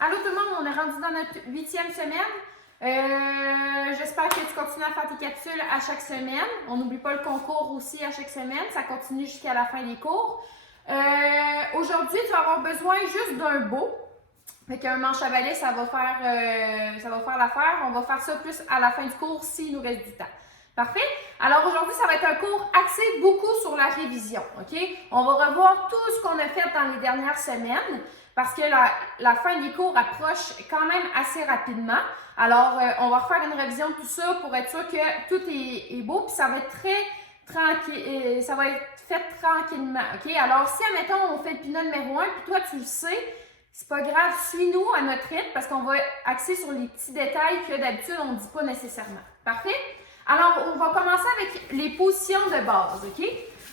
Allô tout le monde, on est rendu dans notre 8e semaine. J'espère que tu continues à faire tes capsules à chaque semaine. On n'oublie pas le concours aussi à chaque semaine. Ça continue jusqu'à la fin des cours. Aujourd'hui, tu vas avoir besoin juste d'un beau. Fait qu'un manche à balai, ça va faire l'affaire. On va faire ça plus à la fin du cours s'il nous reste du temps. Parfait? Alors aujourd'hui, ça va être un cours axé beaucoup sur la révision. OK? On va revoir tout ce qu'on a fait dans les dernières semaines parce que la fin des cours approche quand même assez rapidement. Alors, on va refaire une révision de tout ça pour être sûr que tout est beau, puis ça va être très tranquille, ça va être fait tranquillement. OK? Alors, si, admettons, on fait le pinot numéro 1, puis toi, tu le sais, c'est pas grave, suis-nous à notre rythme parce qu'on va axer sur les petits détails que d'habitude, on ne dit pas nécessairement. Parfait? Alors, on va commencer avec les positions de base, OK?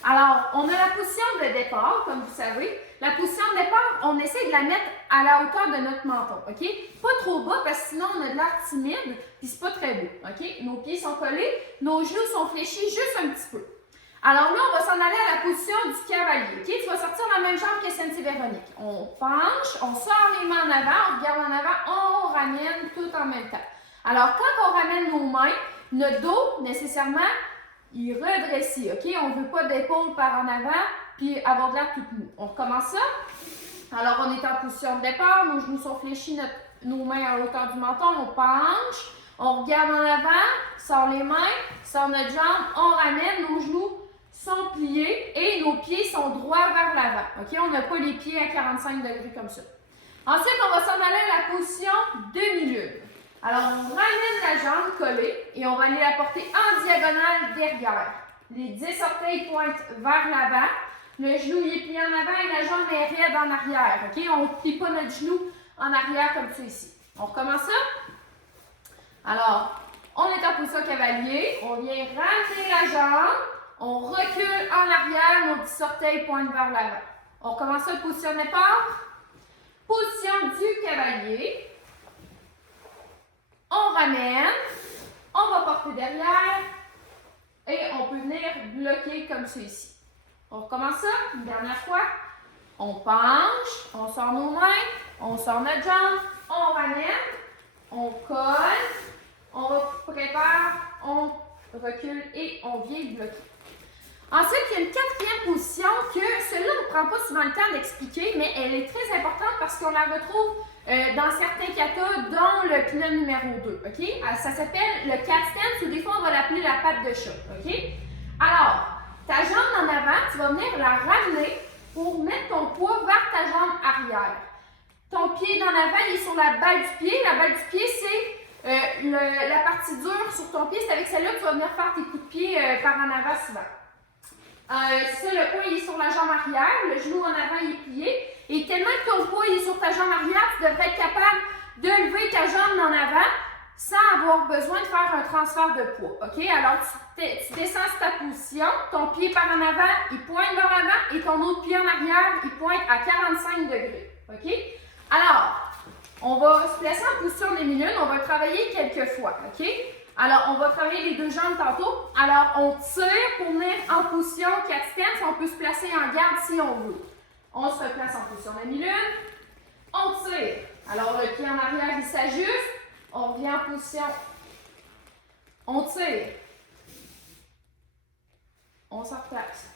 Alors, on a la position de départ, comme vous savez. La position de départ, on essaie de la mettre à la hauteur de notre menton, OK? Pas trop bas parce que sinon, on a de l'air timide, puis c'est pas très beau, OK? Nos pieds sont collés, nos genoux sont fléchis juste un petit peu. Alors là, on va s'en aller à la position du cavalier, OK? Tu vas sortir la même jambe que Cynthia Véronique. On penche, on sort les mains en avant, on regarde en avant, on ramène tout en même temps. Alors, quand on ramène nos mains, notre dos, nécessairement, il redressit, OK? On ne veut pas d'épaule par en avant puis avoir de l'air tout mou. On recommence ça. Alors, on est en position de départ, nos genoux sont fléchis, nos mains à hauteur du menton, on penche, on regarde en avant, sort les mains, sort notre jambe, on ramène, nos genoux sont pliés et nos pieds sont droits vers l'avant, OK? On n'a pas les pieds à 45 degrés comme ça. Ensuite, on va s'en aller à la position demi-lune. Alors, on ramène la jambe collée et on va aller la porter en diagonale derrière. Les 10 orteils pointent vers l'avant. Le genou il est plié en avant et la jambe est raide en arrière. OK? On ne plie pas notre genou en arrière comme ça ici. On recommence ça? Alors, on est en position cavalier. On vient ramener la jambe. On recule en arrière. Nos 10 orteils pointent vers l'avant. On recommence ça, position de départ. Position du cavalier. On ramène, on va porter derrière et on peut venir bloquer comme ça ici. On recommence ça une dernière fois. On penche, on sort nos mains, on sort notre jambe, on ramène, on colle, on prépare, on recule et on vient bloquer. Ensuite, il y a une quatrième position que celle-là, on ne prend pas souvent le temps d'expliquer, mais elle est très importante parce qu'on la retrouve dans certains katas, dont le pinot numéro 2, OK? Ça s'appelle le cat stance ou des fois on va l'appeler la patte de chat, OK? Alors, ta jambe en avant, tu vas venir la ramener pour mettre ton poids vers ta jambe arrière. Ton pied d'en avant, il est sur la balle du pied. La balle du pied, c'est la partie dure sur ton pied. C'est avec celle-là que tu vas venir faire tes coups de pied par en avant souvent. C'est ça, le poids il est sur la jambe arrière, le genou en avant il est plié. Et tellement que ton poids il est sur ta jambe arrière, tu devrais être capable de lever ta jambe en avant sans avoir besoin de faire un transfert de poids. OK? Alors, tu descends sur ta position, ton pied par en avant, il pointe vers l'avant et ton autre pied en arrière, il pointe à 45 degrés. OK? Alors, on va se placer en position demi-lune, on va travailler quelques fois. OK? Alors, on va travailler les deux jambes tantôt. Alors, on tire pour venir en position cat stance. On peut se placer en garde si on veut. On se replace en position demi-lune. On tire. Alors, le pied en arrière, il s'ajuste. On revient en position. On tire. On se replace.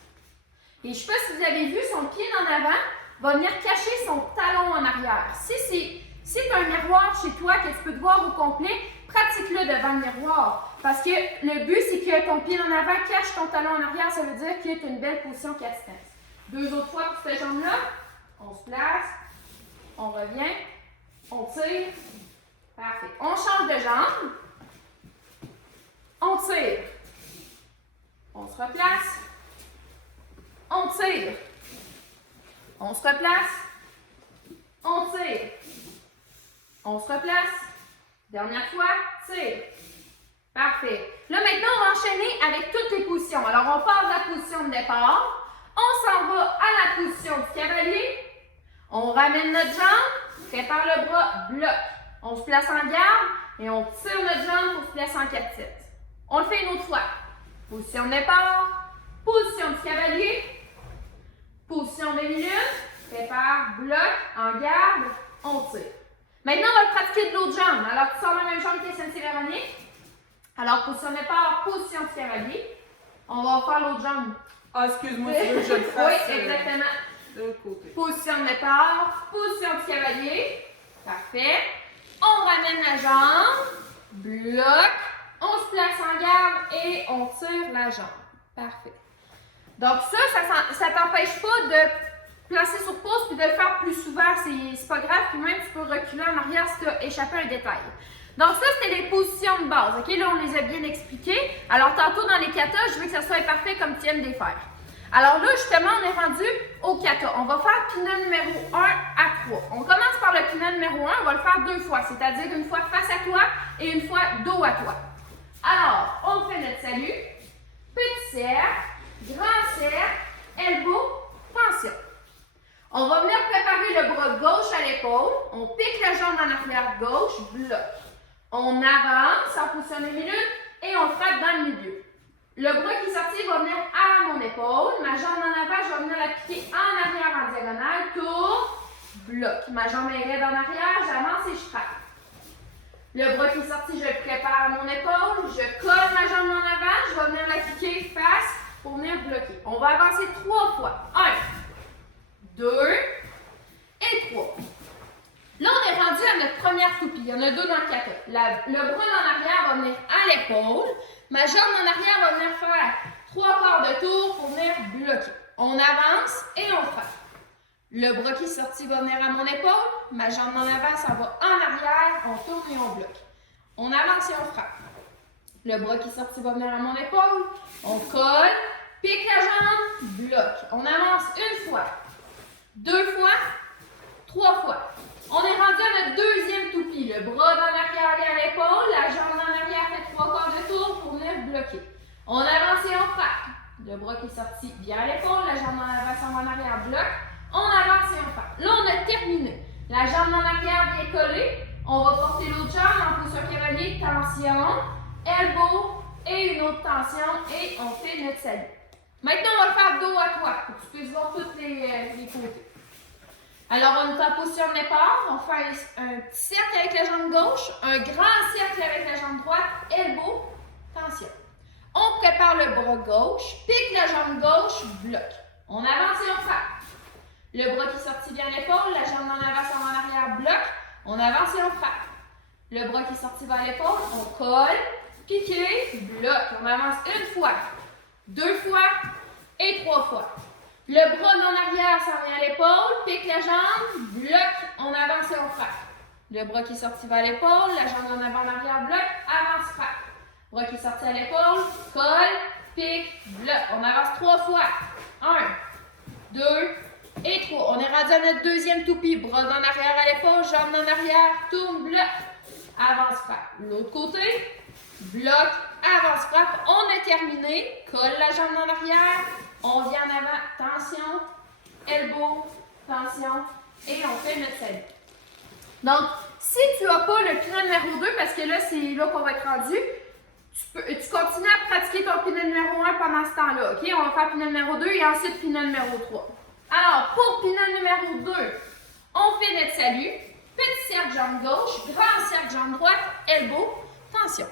Et je ne sais pas si vous avez vu, son pied en avant va venir cacher son talon en arrière. Si tu as un miroir chez toi que tu peux te voir au complet, pratique-le devant le miroir. Parce que le but, c'est que ton pied en avant cache ton talon en arrière. Ça veut dire que tu as une belle position cat stance. Deux autres fois pour cette jambe-là. On se place. On revient. On tire. Parfait. On change de jambe. On tire. On se replace. On tire. On se replace. On tire. On se replace. Dernière fois, tire. Parfait. Là, maintenant, on va enchaîner avec toutes les positions. Alors, on part de la position de départ. On s'en va à la position du cavalier. On ramène notre jambe. Prépare le bras. Bloc. On se place en garde et on tire notre jambe pour se placer en 4-7. On le fait une autre fois. Position de départ. Position du cavalier. Position demi-lune. Prépare. Bloc. En garde. On tire. Maintenant, on va le pratiquer de l'autre jambe. Alors, tu sors la même jambe qu'Étienne Véronique. Alors, position de départ, position de cavalier. On va faire l'autre jambe. Ah, excuse-moi, tu veux que je le fasse? Oui, exactement. De l'autre côté. Position de départ, position de cavalier. Parfait. On ramène la jambe. Bloc. On se place en garde et on tire la jambe. Parfait. Donc ça t'empêche pas de placer sur pause puis de le faire plus souvent. C'est pas grave. Puis même, tu peux reculer en arrière si tu as échappé un détail. Donc ça, c'était les positions de base. OK? Là, on les a bien expliquées. Alors, tantôt, dans les katas, je veux que ça soit parfait comme tu aimes les faire. Alors là, justement, on est rendu au kata. On va faire pina numéro 1 à 3. On commence par le pina numéro 1. On va le faire 2 fois, c'est-à-dire une fois face à toi et une fois dos à toi. Alors, on fait notre salut. Petit cercle, grand cercle, elbow, tension. On va venir préparer le bras gauche à l'épaule. On pique la jambe en arrière gauche, bloc. On avance en position de minute et on frappe dans le milieu. Le bras qui est sorti va venir à mon épaule. Ma jambe en avant, je vais venir la piquer en arrière en diagonale. Tour, bloc. Ma jambe est raide en arrière, j'avance et je frappe. Le bras qui est sorti, je le prépare à mon épaule. Je colle ma jambe en avant, je vais venir la piquer face pour venir bloquer. On va avancer 3 fois. 1, 2 et 3. Là, on est rendu à notre première toupie. Il y en a 2 dans le kata. Le bras en arrière va venir à l'épaule. Ma jambe en arrière va venir faire 3 quarts de tour pour venir bloquer. On avance et on frappe. Le bras qui est sorti va venir à mon épaule. Ma jambe en avant, ça va en arrière. On tourne et on bloque. On avance et on frappe. Le bras qui est sorti va venir à mon épaule. On colle, pique la jambe, bloque. On avance une fois, 2 fois, 3 fois. On est rendu à notre deuxième toupie. Le bras dans l'arrière vient à l'épaule, la jambe dans l'arrière fait 3 quarts de tour pour venir bloquer. On avance et on frappe. Le bras qui est sorti vient à l'épaule, la jambe en avant s'en va en arrière, bloque. On avance et on frappe. Là, on a terminé. La jambe en arrière vient coller. On va porter l'autre jambe en position cavalier, tension, elbow et une autre tension et on fait notre salut. Maintenant, on va le faire dos à toi pour que tu puisses voir tous les côtés. Alors, on est en position de départ. On fait un petit cercle avec la jambe gauche, un grand cercle avec la jambe droite, elbow, tension. On prépare le bras gauche, pique la jambe gauche, bloc. On avance et on frappe. Le bras qui est sorti vient à l'épaule, la jambe en avant s'en va en arrière, bloc. On avance et on frappe. Le bras qui est sorti vers l'épaule, on colle, piqué, bloc. On avance une fois, 2 fois et 3 fois. Le bras en arrière s'en vient à l'épaule, pique la jambe, bloc, on avance et on frappe. Le bras qui est sorti vers l'épaule, la jambe en avant en arrière, bloc, avance, frappe. Bras qui est sorti à l'épaule, colle, pique, bloc. On avance 3 fois. 1, 2 et 3. On est rendu à notre deuxième toupie. Bras en arrière à l'épaule, jambe en arrière, tourne, bloc, avance, frappe. L'autre côté, bloc, avance, frappe. On a terminé. Colle la jambe en arrière. On vient en avant, tension, elbow, tension, et on fait notre salut. Donc, si tu n'as pas le pina numéro 2, parce que là, c'est là qu'on va être rendu, tu continues à pratiquer ton pina numéro 1 pendant ce temps-là. OK? On va faire pina numéro 2 et ensuite pina numéro 3. Alors, pour pina numéro 2, on fait notre salut. Petit cercle jambe gauche, grand cercle jambe droite, elbow, tension.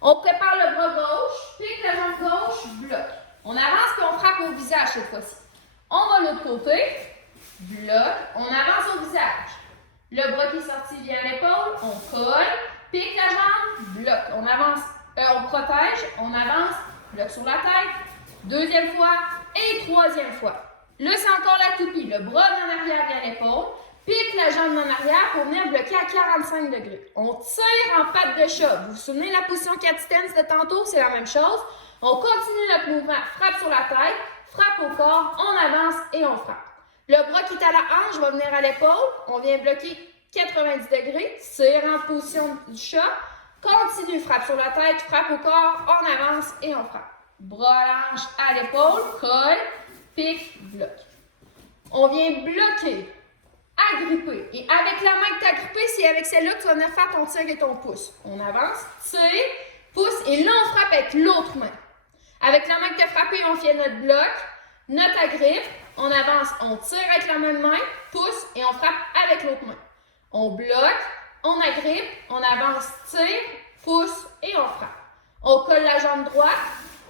On prépare le bras gauche, pique la jambe gauche, bloc. On avance et on frappe au visage cette fois-ci. On va de l'autre côté, bloc, on avance au visage. Le bras qui est sorti vient à l'épaule, on colle, pique la jambe, bloc. On avance, on protège, on avance, bloc sur la tête. Deuxième fois et troisième fois. Là, c'est encore la toupie. Le bras en arrière vient à l'épaule, pique la jambe en arrière pour venir bloquer à 45 degrés. On tire en patte de chat. Vous vous souvenez de la position catitaine de tantôt? C'est la même chose. On continue notre mouvement, frappe sur la tête, frappe au corps, on avance et on frappe. Le bras qui est à la hanche va venir à l'épaule, on vient bloquer 90 degrés, tire en position du chat, continue, frappe sur la tête, frappe au corps, on avance et on frappe. Bras à la hanche à l'épaule, colle, pique, bloque. On vient bloquer, agripper. Et avec la main que tu as agrippée, c'est avec celle-là que tu vas venir faire ton tir et ton pouce. On avance, tire, pouce et là on frappe avec l'autre main. Avec la main que tu as frappée, on fait notre bloc, notre agrippe, on avance, on tire avec la même main, pouce et on frappe avec l'autre main. On bloque, on agrippe, on avance, tire, pousse et on frappe. On colle la jambe droite,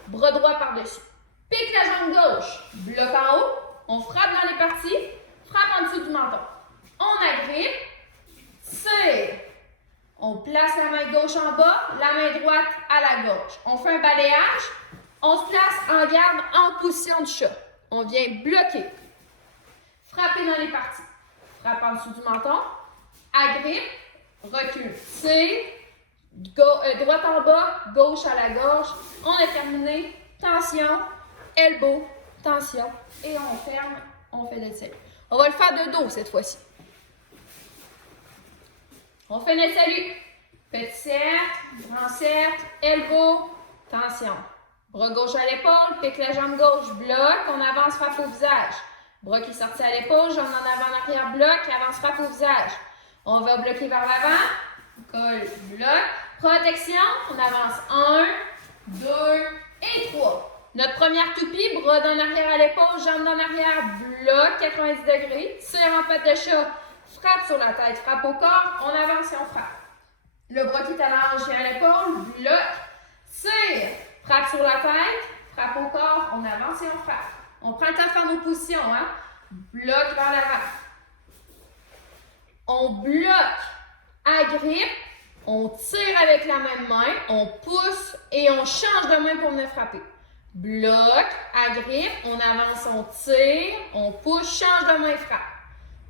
bras droit par-dessus. Pique la jambe gauche, bloc en haut, on frappe dans les parties, frappe en dessous du menton. On agrippe, tire. On place la main gauche en bas, la main droite à la gauche. On fait un balayage, on se place en garde en position de chat. On vient bloquer, frapper dans les parties. Frappe en dessous du menton, agrippe, recule, tire, droite en bas, gauche à la gorge. On a terminé, tension, elbow, tension, et on ferme, on fait notre salut. On va le faire de dos cette fois-ci. On fait notre salut. Petit cercle, grand cercle, elbow, tension. Bras gauche à l'épaule, pique la jambe gauche, bloc, on avance, frappe au visage. Bras qui est sorti à l'épaule, jambe en avant, en arrière, bloc, avance, frappe au visage. On va bloquer vers l'avant, colle, bloc, protection, on avance 1, 2 et 3. Notre première toupie, bras d'en arrière à l'épaule, jambe d'en arrière, bloc, 90 degrés, tire en patte de chat, frappe sur la tête, frappe au corps, on avance et on frappe. Le bras qui est à la hanche et à l'épaule, bloc, tire, frappe sur la tête, frappe au corps, on avance et on frappe. On prend le temps de faire nos positions, hein? Bloc vers l'avant. On bloque, agrippe, on tire avec la même main, on pousse et on change de main pour venir frapper. Bloc, agrippe, on avance, on tire, on pousse, change de main et frappe.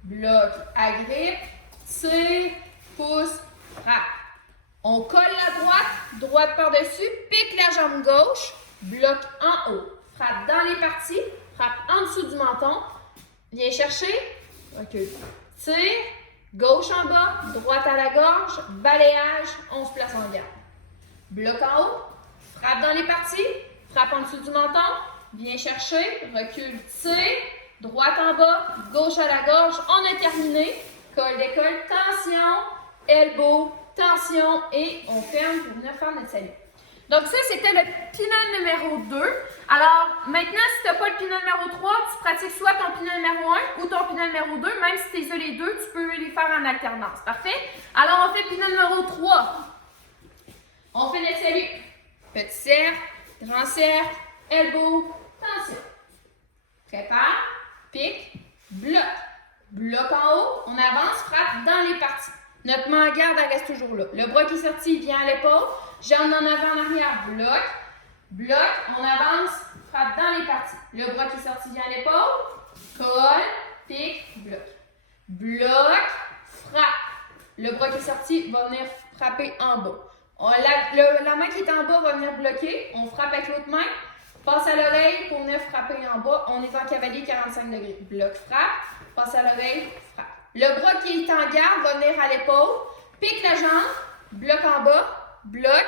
Bloc, agrippe, tire, pousse, frappe. On colle la droite, droite par-dessus, pique la jambe gauche, bloc en haut. Frappe dans les parties, frappe en dessous du menton. Viens chercher, recule, tire, gauche en bas, droite à la gorge, balayage, on se place en garde. Bloc en haut, frappe dans les parties, frappe en dessous du menton, viens chercher, recule, tire, droite en bas, gauche à la gorge, on a terminé. Colle, décolle, tension, elbow, tension et on ferme pour venir faire notre salut. Donc ça, c'était le pinot numéro 2. Alors, maintenant, si tu n'as pas le pinot numéro 3, tu pratiques soit ton pinot numéro 1 ou ton pinot numéro 2. Même si tu as les deux, tu peux les faire en alternance. Parfait? Alors, on fait pinot numéro 3. On fait notre salut. Petit cercle, grand cercle, elbow, tension. Prépare, pique, bloc. Bloc en haut, on avance, frappe dans les parties. Notre main en garde, elle reste toujours là. Le bras qui est sorti vient à l'épaule. Jambe en avant, en arrière, bloc. Bloc, on avance, frappe dans les parties. Le bras qui est sorti vient à l'épaule. Colle, pique, bloc. Bloc, frappe. Le bras qui est sorti va venir frapper en bas. La main qui est en bas va venir bloquer. On frappe avec l'autre main. Passe à l'oreille pour venir frapper en bas. On est en cavalier 45 degrés. Bloc, frappe. Passe à l'oreille, frappe. Le bras qui est en garde va venir à l'épaule. Pique la jambe. Bloc en bas. Bloc.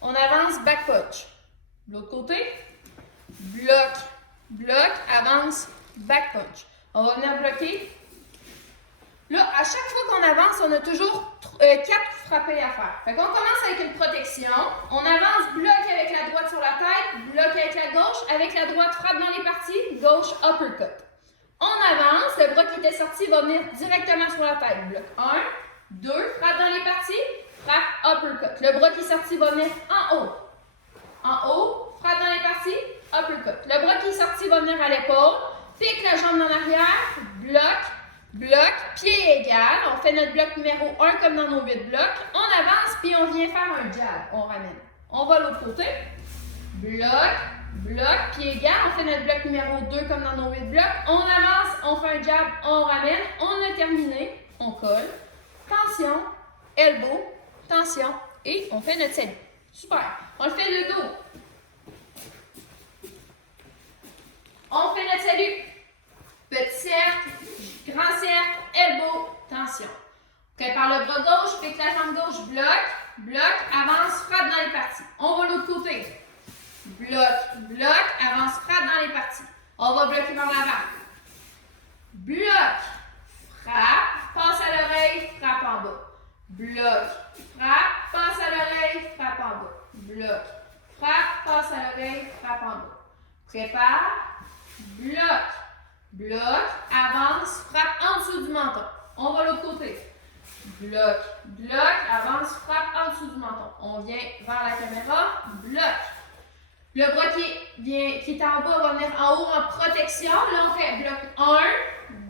On avance, back punch. De l'autre côté. Bloc. Bloc. Avance, back punch. On va venir bloquer. Là, à chaque fois qu'on avance, on a toujours 4 frappés à faire. Fait qu'on commence avec une protection. On avance, bloc avec la droite sur la tête, bloc avec la gauche. Avec la droite, frappe dans les parties, gauche, uppercut. On avance, le bras qui était sorti va venir directement sur la tête. Bloc 1, 2, frappe dans les parties, frappe, uppercut. Le bras qui est sorti va venir en haut. En haut, frappe dans les parties, uppercut. Le bras qui est sorti va venir à l'épaule, pique la jambe en arrière, bloc. Bloc, pied égal. On fait notre bloc numéro 1 comme dans nos 8 blocs. On avance, puis on vient faire un jab. On ramène. On va l'autre côté. Bloc, bloc, pied égal. On fait notre bloc numéro 2 comme dans nos 8 blocs. On avance, on fait un jab, on ramène. On a terminé. On colle. Tension, elbow, tension. Et on fait notre salut. Super. On le fait de dos. On fait notre salut. Petit cercle, grand cercle, elbow, tension. Prépare le bras gauche, pique la jambe gauche, bloc, bloc, avance, frappe dans les parties. On va de l'autre côté. Bloc, bloc, avance, frappe dans les parties. On va bloquer par l'avant. Bloc, frappe, passe à l'oreille, frappe en bas. Bloc, frappe, passe à l'oreille, frappe en bas. Bloc, frappe, passe à l'oreille, frappe en bas. Prépare, bloc. Bloc, avance, frappe en dessous du menton. On va de l'autre côté. bloc, bloc, avance, frappe en dessous du menton. On vient vers la caméra, bloc. Le bras qui est en bas va venir en haut en protection. Là, on fait bloc 1,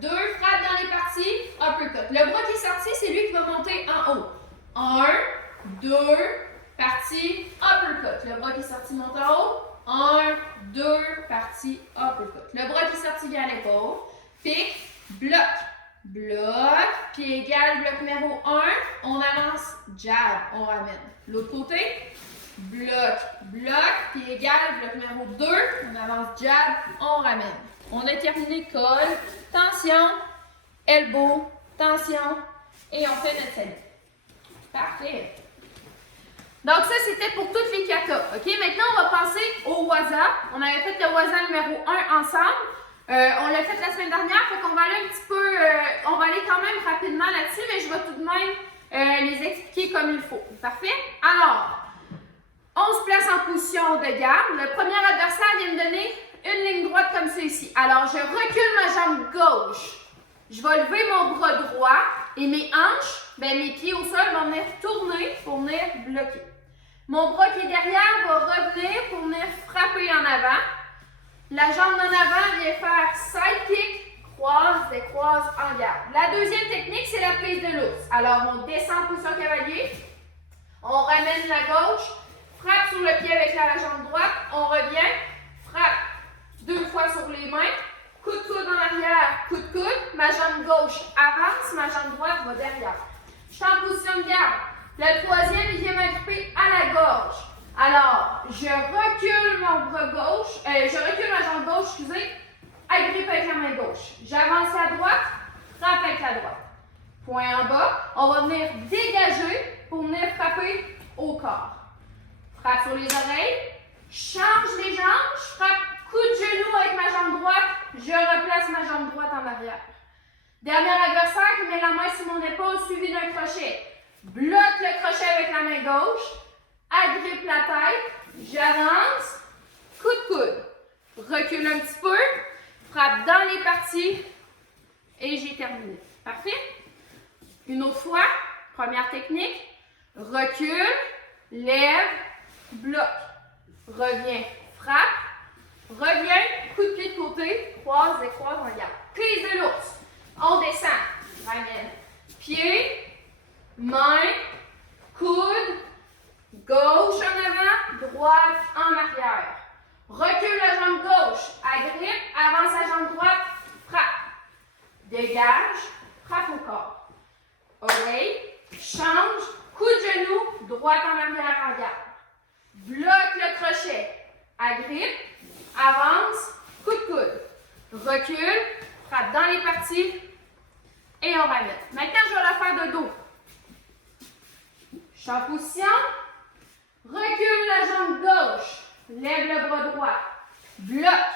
2, frappe dans les parties, uppercut. Le bras qui est sorti, c'est lui qui va monter en haut. 1, 2, partie, uppercut. Le bras qui est sorti monte en haut. 1, 2, partie, uppercut. Le bras qui est sorti vient à l'épaule. Pique, bloc. Bloc, pied égal, bloc numéro 1, on avance, jab, on ramène. L'autre côté, bloc, bloc, pied égal, bloc numéro 2, on avance, jab, on ramène. On a terminé, colle, tension, elbow, tension, et on fait notre salut. Parfait. Donc ça, c'était pour toutes les katas. OK, maintenant, on va passer au waza. On avait fait le waza numéro 1 ensemble. On l'a fait la semaine dernière, fait qu'on va aller un petit peu, on va aller quand même rapidement là-dessus, mais je vais tout de même les expliquer comme il faut. Parfait? Alors, on se place en position de garde. Le premier adversaire vient me donner une ligne droite comme ça ici. Alors, je recule ma jambe gauche. Je vais lever mon bras droit et mes hanches, ben, mes pieds au sol vont venir tourner pour venir bloquer. Mon bras qui est derrière va revenir pour venir frapper en avant. La jambe en avant vient faire side kick, croise, décroise, en garde. La deuxième technique, c'est la prise de l'ours. Alors, on descend en position cavalier, on ramène la gauche, frappe sur le pied avec la jambe droite, on revient, frappe 2 fois sur les mains, coup de coude en arrière, coup de coude, ma jambe gauche avance, ma jambe droite va derrière. Je suis en position de garde. Le troisième, il vient m'agripper à la gorge. Alors, je recule mon bras gauche, je recule ma jambe gauche, excusez, agrippe avec la main gauche. J'avance à droite, frappe avec la droite. Point en bas, on va venir dégager pour venir frapper au corps. Frappe sur les oreilles, change les jambes, je frappe coup de genou avec ma jambe droite, je replace ma jambe droite en arrière. Dernier adversaire qui met la main sur mon épaule suivi d'un crochet. Bloque le crochet avec la main gauche. Agrippe la tête, j'avance, coup de coude, recule un petit peu, frappe dans les parties et j'ai terminé. Parfait? Une autre fois, première technique, recule, lève, bloque, reviens, frappe, reviens, coup de pied de côté, croise, décroise, on regarde. Prise de l'ours, on descend, ramène, pied, main, coude, gauche en avant, droite en arrière. Recule la jambe gauche, agrippe, avance la jambe droite, frappe. Dégage, frappe au corps. Away, change, coup de genou, droite en arrière en garde. Bloque le crochet, agrippe, avance, coup de coude. Recule, frappe dans les parties et on ramène. Maintenant, je vais la faire de dos. Je suis en position. Recule la jambe gauche, lève le bras droit, bloque,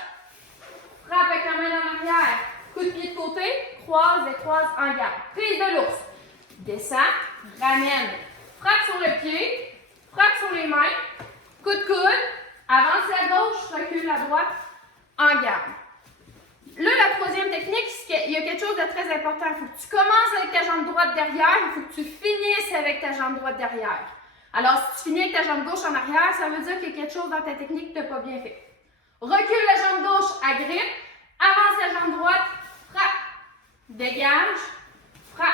frappe avec la main en arrière, coup de pied de côté, croise, décroise, en garde. Prise de l'ours, descend, ramène, frappe sur le pied, frappe sur les mains, coup de coude, avance la gauche, recule la droite, en garde. Là, la troisième technique, c'est qu'il y a quelque chose de très important. Il faut que tu commences avec ta jambe droite derrière, il faut que tu finisses avec ta jambe droite derrière. Alors, si tu finis avec ta jambe gauche en arrière, ça veut dire qu'il y a quelque chose dans ta technique que tu n'as pas bien fait. Recule la jambe gauche, agrippe, avance la jambe droite, frappe, dégage, frappe,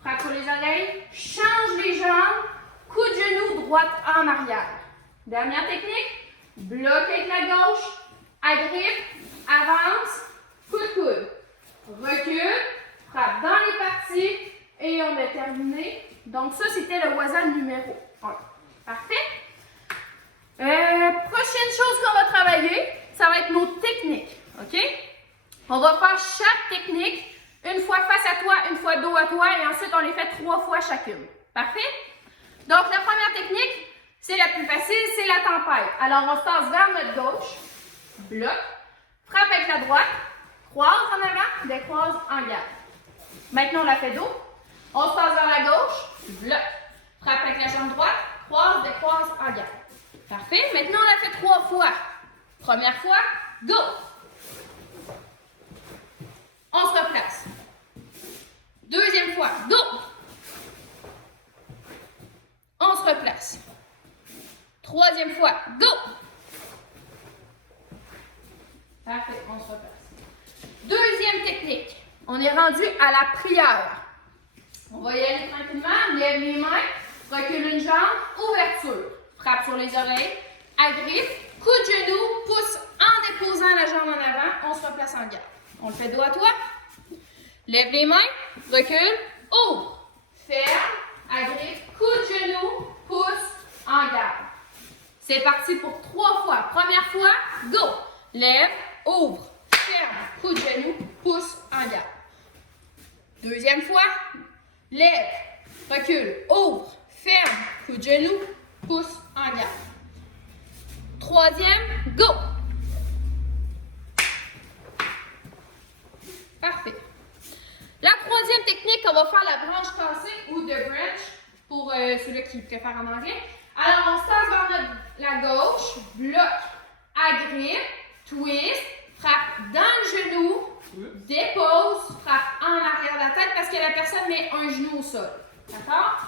frappe sur les oreilles, change les jambes, coup de genou, droite en arrière. Dernière technique, bloque avec la gauche, agrippe, avance, coup de coude, recule, frappe dans les parties et on a terminé. Donc ça, c'était le waza numéro 1. Parfait? Prochaine chose qu'on va travailler, ça va être nos techniques. OK? On va faire chaque technique une fois face à toi, une fois dos à toi et ensuite on les fait 3 fois chacune. Parfait? Donc la première technique, c'est la plus facile, c'est la tempête. Alors on se tasse vers notre gauche, bloque, frappe avec la droite, croise en avant, décroise en garde. Maintenant on la fait dos. On se passe vers la gauche, bloc, frappe avec la jambe droite, croise, décroise, en garde. Parfait. Maintenant, on la fait 3 fois. Première fois, go. On se replace. Deuxième fois, go. Troisième fois, go! Parfait, on se replace. Deuxième technique, on est rendu à la prière. On va y aller tranquillement, lève les mains, recule une jambe, ouverture. Frappe sur les oreilles, agrippe, coup de genou, pousse en déposant la jambe en avant, on se replace en garde. On le fait dos à toi. Lève les mains, recule, ouvre, ferme, agrippe, coup de genou, pousse, en garde. C'est parti pour 3 fois. Première fois, go. Lève, ouvre, ferme, coup de genou, pousse, en garde. Deuxième fois, lève, recule, ouvre, ferme, coup de genou, pousse, en garde. Troisième, go. Parfait. La troisième technique, on va faire la branche cassée ou the branch pour ceux qui préfèrent en anglais. Alors, on se tasse vers la gauche, bloc, agrippe, twist, frappe dans le genou, dépose, frappe en arrière de la tête parce que la personne met un genou au sol. D'accord?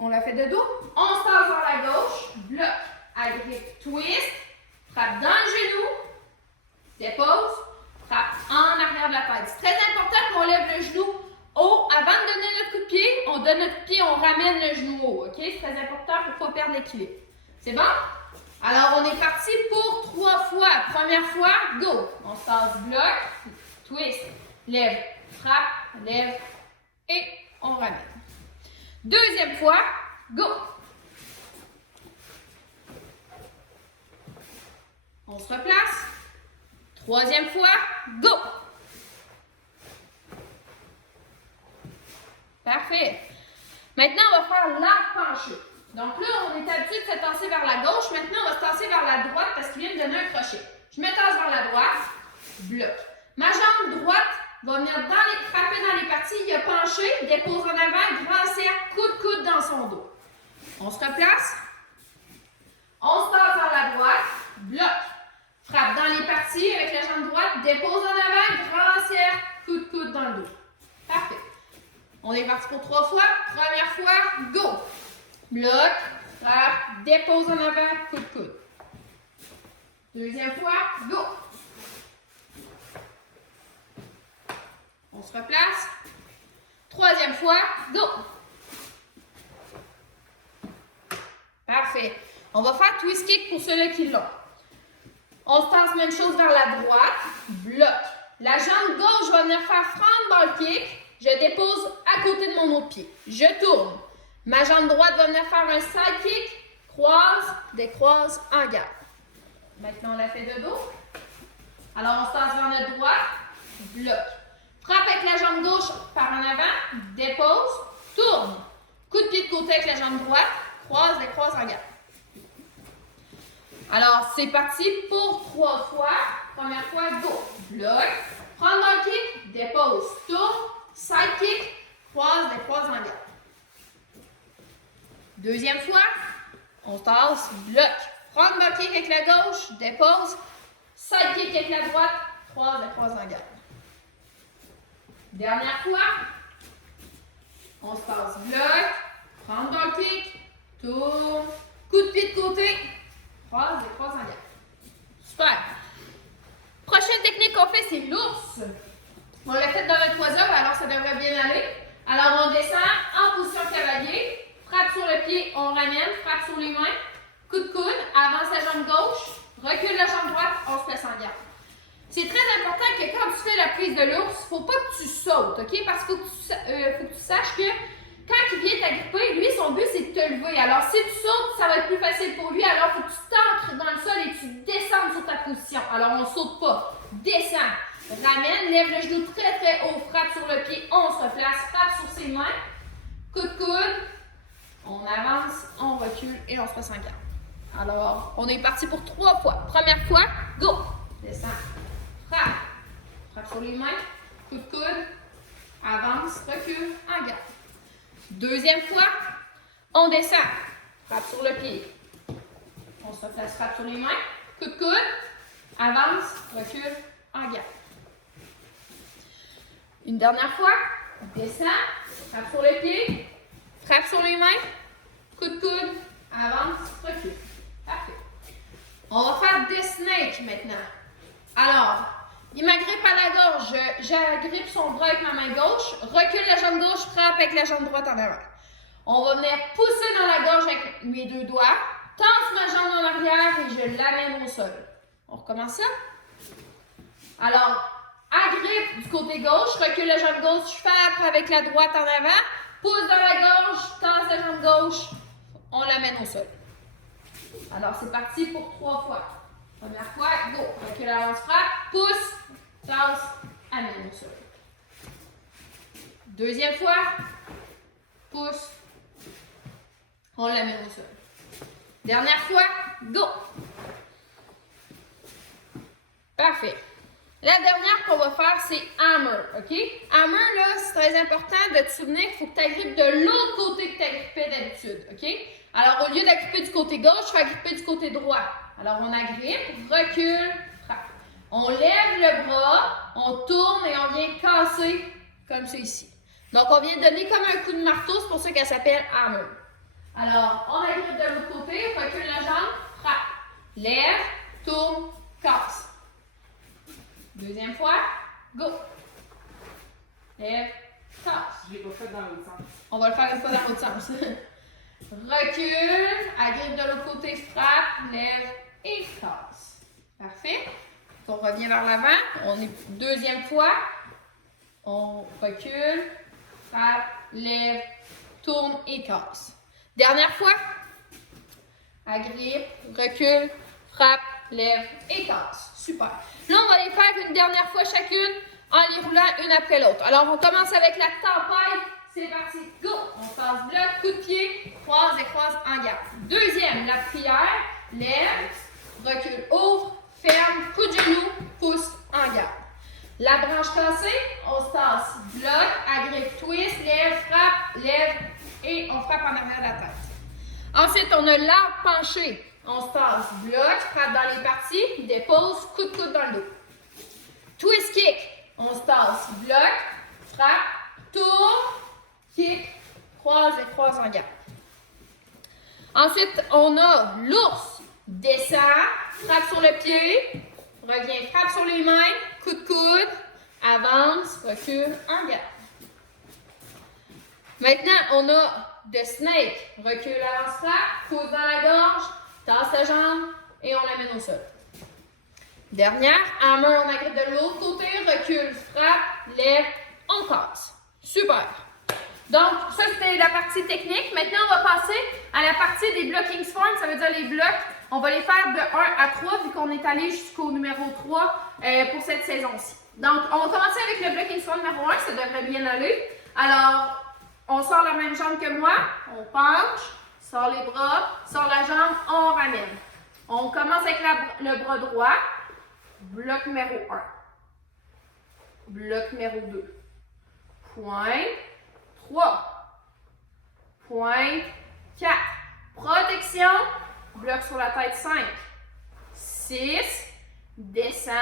On la fait de dos. On se tasse vers la gauche, bloc, agrippe, twist, frappe dans le genou, dépose, frappe en arrière de la tête. C'est très important qu'on lève le genou haut. Avant de donner notre coup de pied, on donne notre coup de pied, on ramène le genou haut. OK? C'est très important pour ne pas perdre l'équilibre. C'est bon? Alors, on est parti pour 3 fois. Première fois, go. On se passe bloc, twist, lève, frappe, lève et on ramène. Deuxième fois, go. On se replace. Troisième fois, go. Parfait. Maintenant, on va faire l'arc penché. Donc là, on est habitué de se tasser vers la gauche. Maintenant, on va se tasser vers la droite parce qu'il vient de donner un crochet. Je me tasse vers la droite, bloc. Ma jambe droite va venir frapper dans les parties. Il a penché, dépose en avant, grand cercle, coup de coude dans son dos. On se replace. On se tasse vers la droite, bloc. Frappe dans les parties avec la jambe droite, dépose en avant, grand cercle, coup de coude dans le dos. Parfait. On est parti pour 3 fois. Première fois, go. Bloc, frappe, dépose en avant, coup de coude. Deuxième fois, go. On se replace. Troisième fois, go. Parfait. On va faire twist kick pour ceux-là qui l'ont. On se tasse même chose vers la droite, bloc. La jambe gauche va venir faire front ball kick. Je dépose à côté de mon autre pied. Je tourne. Ma jambe droite va venir faire un side kick, croise, décroise, en garde. Maintenant, on la fait de dos. Alors, on se tasse vers notre droite, bloc. Frappe avec la jambe gauche par en avant, dépose, tourne. Coup de pied de côté avec la jambe droite, croise, décroise, en garde. Alors, c'est parti pour 3 fois. Première fois, go. Bloc. Prends le kick, dépose, tourne, side kick, croise, décroise, en garde. Deuxième fois, on tasse, bloc. Front ball kick avec la gauche, dépose, side kick avec la droite, croise, décroise, en garde. Dernière fois, on se passe bloc, front ball kick, tourne, coup de pied de côté, croise, décroise, en garde. Super. Prochaine technique qu'on fait, c'est l'ours. On l'a fait dans notre oiseau, alors ça devrait bien aller. Alors, on descend en position cavalier. Frappe sur le pied, on ramène, frappe sur les mains, coup de coude, avance la jambe gauche, recule la jambe droite, on se place en garde. C'est très important que quand tu fais la prise de l'ours, il ne faut pas que tu sautes, OK? Parce qu'il faut que tu saches que quand il vient t'agripper, lui, son but, c'est de te lever. Alors, si tu sautes, ça va être plus facile pour lui. Alors, il faut que tu t'ancres dans le sol et tu descendes sur ta position. Alors, on ne saute pas. Descends. Ramène, lève le genou très, très haut, frappe sur le pied, on se place, frappe sur ses mains, coup de coude. On avance, on recule et on se passe en garde. Alors, on est parti pour 3 fois. Première fois, go! Descends. Frappe. Frappe sur les mains. Coup de coude. Avance, recule, en garde. Deuxième fois, on descend. Frappe sur le pied. On se place, frappe sur les mains. Coup de coude. Avance, recule, en garde. Une dernière fois, on descend. Frappe sur le pied. Frappe sur les mains, coup de coude, avance, recule. Parfait. On va faire des snakes maintenant. Alors, il m'agrippe à la gorge, j'agrippe son bras avec ma main gauche, recule la jambe gauche, frappe avec la jambe droite en avant. On va venir pousser dans la gorge avec mes deux doigts, tense ma jambe en arrière et je l'amène au sol. On recommence ça? Alors, agrippe du côté gauche, recule la jambe gauche, frappe avec la droite en avant, pousse dans la gorge, tense la jambe gauche, on l'amène au sol. Alors, c'est parti pour 3 fois. Première fois, go. Recule, avance, frappe, pousse, tense, amène au sol. Deuxième fois, pousse, on l'amène au sol. Dernière fois, go. Parfait. La dernière qu'on va faire, c'est hammer, OK? Hammer, là, c'est très important de te souvenir qu'il faut que tu agrippes de l'autre côté que tu agrippais d'habitude, OK? Alors, au lieu d'agripper du côté gauche, tu vas agripper du côté droit. Alors, on agrippe, recule, frappe. On lève le bras, on tourne et on vient casser comme ça ici. Donc, on vient donner comme un coup de marteau, c'est pour ça qu'elle s'appelle hammer. Alors, on agrippe de l'autre côté, recule la jambe, frappe. Lève, tourne, casse. Deuxième fois, go. Lève, casse. Je l'ai pas fait dans l'autre sens. On va le faire une fois dans l'autre sens. Recule, agrippe de l'autre côté, frappe, lève et casse. Parfait. On revient vers l'avant. On est deuxième fois. On recule, frappe, lève, tourne et casse. Dernière fois. Agrippe, recule, frappe, lève et casse. Super. Là, on va les faire une dernière fois chacune en les roulant une après l'autre. Alors, on commence avec la tempête. C'est parti, go! On passe bloc, coup de pied, croise et croise en garde. Deuxième, la prière, lève, recule, ouvre, ferme, coup de genou, pousse en garde. La branche cassée, on se tasse, bloc, agrippe, twist, lève, frappe, lève et on frappe en arrière de la tête. Ensuite, on a l'arbre penché. On se tasse, bloc, frappe dans les parties, dépose, coup de coude dans le dos. Twist kick, on se tasse, bloc, frappe, tourne, kick, croise et croise en garde. Ensuite, on a l'ours. Descend, frappe sur le pied, revient, frappe sur les mains, coup de coude, avance, recule, en garde. Maintenant, on a the snake. Recule, avance, frappe, pousse dans la gorge, tasse la jambe et on l'amène au sol. Dernière, hammer, on agrippe de l'autre côté, recule, frappe, lève, on casse. Super. Donc, ça, c'était la partie technique. Maintenant, on va passer à la partie des blockings forms. Ça veut dire les blocs. On va les faire de 1 à 3 vu qu'on est allé jusqu'au numéro 3 pour cette saison-ci. Donc, on va commencer avec le blocking form numéro 1. Ça devrait bien aller. Alors, on sort la même jambe que moi. On penche, sort les bras, sort la jambe, on ramène. On commence avec le bras droit. Bloc numéro 1. Bloc numéro 2. Pointe. 3. Pointe. 4. Protection. Bloc sur la tête. 5. 6. Descend.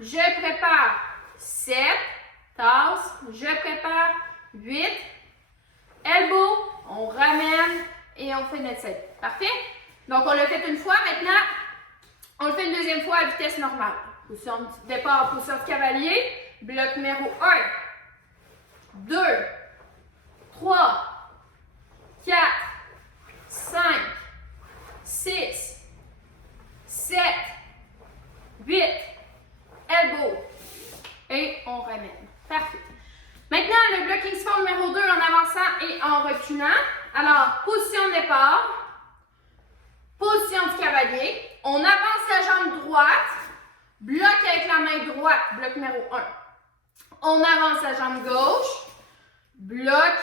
Je prépare. 7. Tasse. Je prépare. 8. Elbow. On ramène et on fait notre set. Parfait? Donc, on l'a fait une fois. Maintenant, on le fait une deuxième fois à vitesse normale. Position de départ, position de cavalier. Bloc numéro 1. 2. 3, 4, 5, 6, 7, 8, elbow. Et on ramène. Parfait. Maintenant, le blocking form numéro 2 en avançant et en reculant. Alors, position de départ. Position du cavalier. On avance la jambe droite. Bloc avec la main droite. Bloc numéro 1. On avance la jambe gauche. Bloc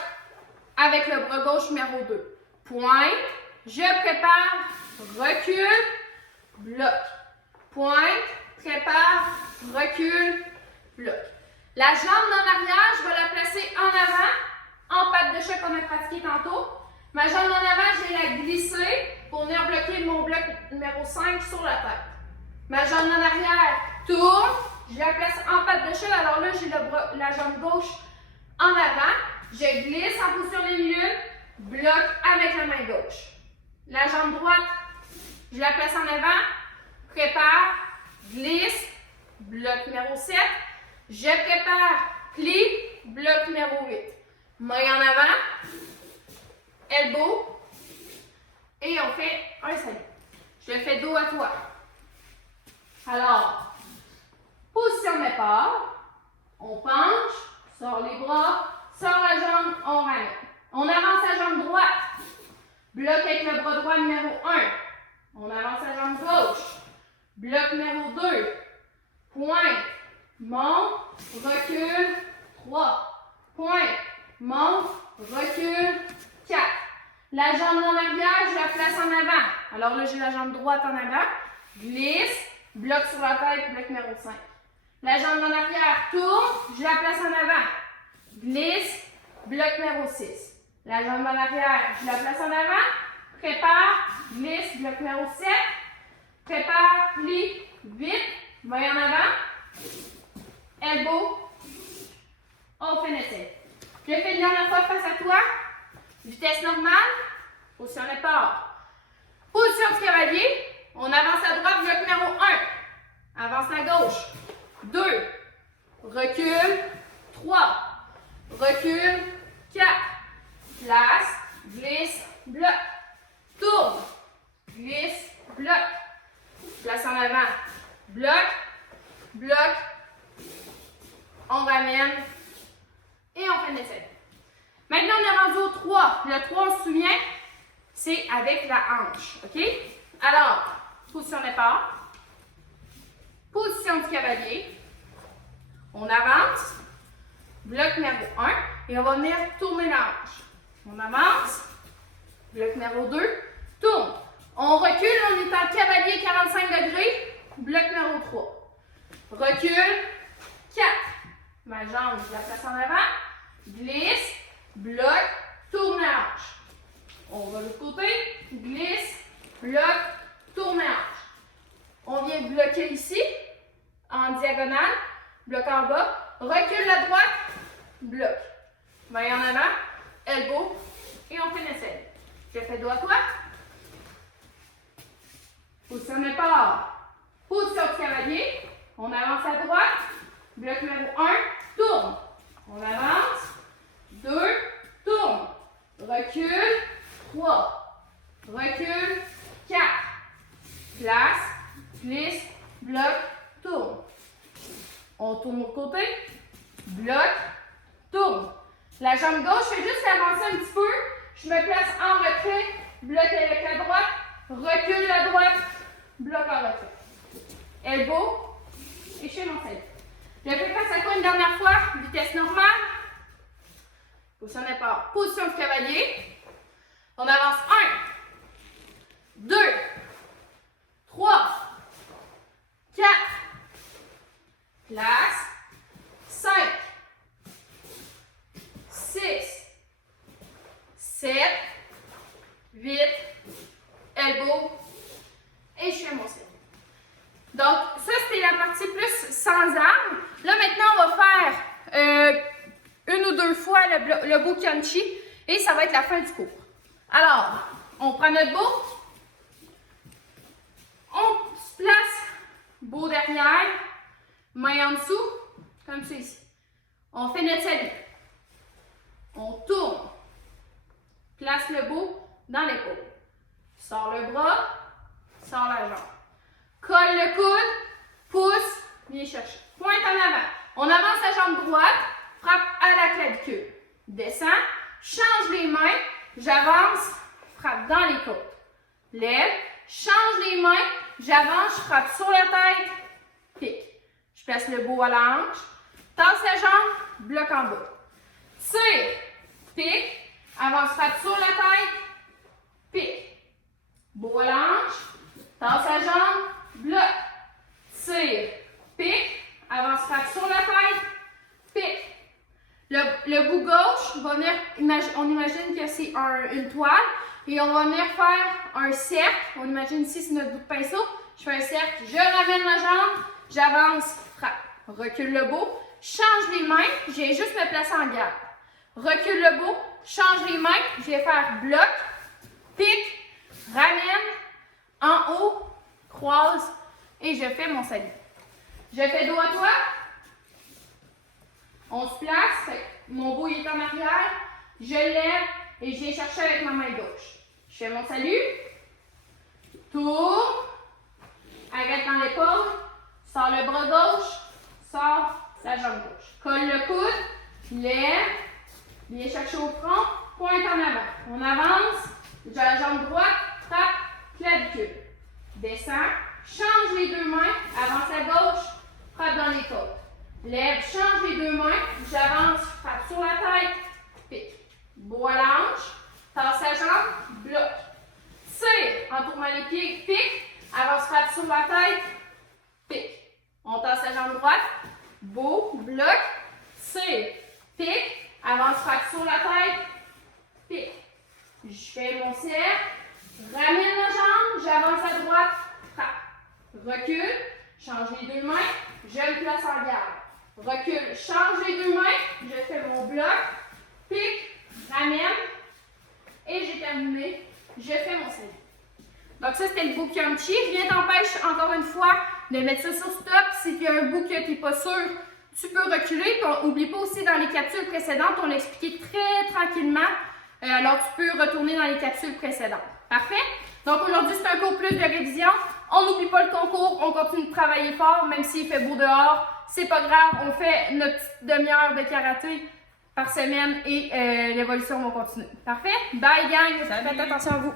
avec le bras gauche numéro 2. Pointe, je prépare, recule, bloc. Pointe, prépare, recule, bloc. La jambe en arrière, je vais la placer en avant, en patte de chat qu'on a pratiqué tantôt. Ma jambe en avant, je vais la glisser pour venir bloquer mon bloc numéro 5 sur la tête. Ma jambe en arrière tourne, je la place en patte de chat. Alors là, j'ai la jambe gauche en avant. Je glisse en position de lune, bloc avec la main gauche. La jambe droite, je la place en avant. Prépare, glisse, bloc numéro 7. Je prépare, plie, bloc numéro 8. Main en avant, elbow. Et on fait un salut. Je fais dos à toi. Alors, position de départ. On penche, sort les bras, sort la jambe, on ramène. On avance la jambe droite. Bloc avec le bras droit numéro 1. On avance la jambe gauche. Bloc numéro 2. Pointe, monte, recule, 3. Pointe, monte, recule, 4. La jambe en arrière, je la place en avant. Alors là, j'ai la jambe droite en avant. Glisse, bloc sur la tête, bloc numéro 5. La jambe en arrière, tourne, je la place en avant. Glisse, bloc numéro 6. La jambe en arrière, je la place en avant. Prépare, glisse, bloc numéro 7. Prépare, plie, vite, main en avant. Elbow. On fait l'essai. Je fais une dernière fois face à toi. Vitesse normale. Position de départ. Position du cavalier. On avance à droite, bloc numéro 1. Avance la gauche. 2. Recule. 3. Recule. 4. Place. Glisse. Bloc. Tourne. Glisse. Bloc. Place en avant. Bloc. Bloc. On ramène. Et on fait un essai. Maintenant, on est rendu au 3. Le 3, on se souvient, c'est avec la hanche. OK? Alors, position de départ. Position du cavalier. On avance. Bloc numéro 1. Et on va venir tourner la hanche. On avance. Bloc numéro 2. Tourne. On recule. On est en cavalier 45 degrés. Bloc numéro 3. Recule. 4. Ma jambe, je la place en avant. Glisse. Bloc. Tourne la hanche. On va de l'autre côté. Glisse. Bloc. Tourne la hanche. On vient bloquer ici. En diagonale. Bloc en bas. Recule la droite. Bloc. Main en avant. Elbow. Et on fait l'essai. Je fais dos à toi. Position de départ. Position de cavalier. On avance à droite. Bloc numéro 1. Tourne. On avance. 2. Tourne. Recule. 3. Recule. 4. Place. Glisse. Bloc. Tourne. On tourne au côté. Bloc. Tourne. La jambe gauche, je fais juste avancer un petit peu. Je me place en retrait. Bloc avec la droite. Recule la droite. Bloc en retrait. Elbow. Et je fais mon salut. Je fais face à toi une dernière fois. Vitesse normale. Position de départ. Position de cavalier. On avance 1, 2, 3, 4. Place. 5, 6, 7, 8. Elbow. Et je fais mon salut. Donc, ça, c'était la partie plus sans armes. Là, maintenant, on va faire une ou deux fois le bout Kyon-Chi et ça va être la fin du cours. Alors, on prend notre bout. On se place, bout derrière, main en dessous, comme ça ici. On fait notre salut. On tourne. Place le bout dans l'épaule. Sors le bras, sors la jambe. Colle le coude, pousse, viens chercher. Pointe en avant. On avance la jambe droite, frappe à la clavicule. Descends, change les mains, j'avance, frappe dans les côtes. Lève, change les mains, j'avance, je frappe sur la tête, pique. Je place le bout à la hanche, tasse la jambe, bloc en bas. Tire, pique, avance, frappe sur la tête, pique. Bout à la hanche, tasse la jambe, bloc. Tire, pique, avance, frappe sur la tête, pique. Le bout gauche, va venir, on imagine que c'est une toile et on va venir faire un cercle. On imagine ici c'est notre bout de pinceau. Je fais un cercle, je ramène ma jambe, j'avance, frappe. Recule le bout, change les mains, je viens juste me placer en garde. Recule le bout, change les mains, je vais faire bloc, pique, ramène, en haut, croise et je fais mon salut. Je fais dos à toi. On se place, fait que mon beau il est en arrière, je lève et je viens chercher avec ma main gauche. Je fais mon salut, tourne, arrête dans l'épaule, sors le bras gauche, sors la jambe gauche. Colle le coude, lève, viens chercher au front, pointe en avant. On avance, j'ai la jambe droite, frappe, clavicule. Descends, change les deux mains, avance à gauche, frappe dans les côtes. Lève, change les deux mains, j'avance, frappe sur la tête, pique. Bois la hanche, tasse la jambe, bloque. Tire en tournant les pieds, pique, avance, frappe sur la tête, pique. On tasse la jambe droite, beau, bloque, tire, pique, avance, frappe sur la tête, pique. Je fais mon cercle, ramène la jambe, j'avance à droite, frappe. Recule, change les deux mains, je me place en garde. Recule, change les deux mains, je fais mon bloc, pique, ramène, et j'ai terminé, je fais mon salut. Donc ça, c'était le bout Kyung-Chi. Rien t'empêche, encore une fois, de mettre ça sur stop. Si tu as un bout que tu n'es pas sûr, tu peux reculer. Puis n'oublie pas aussi, dans les capsules précédentes, on l'a expliqué très tranquillement. Alors tu peux retourner dans les capsules précédentes. Parfait? Donc aujourd'hui, c'est un cours plus de révision. On n'oublie pas le concours, on continue de travailler fort, même s'il fait beau dehors. C'est pas grave, on fait notre petite demi-heure de karaté par semaine et l'évolution va continuer. Parfait? Bye gang, faites attention à vous.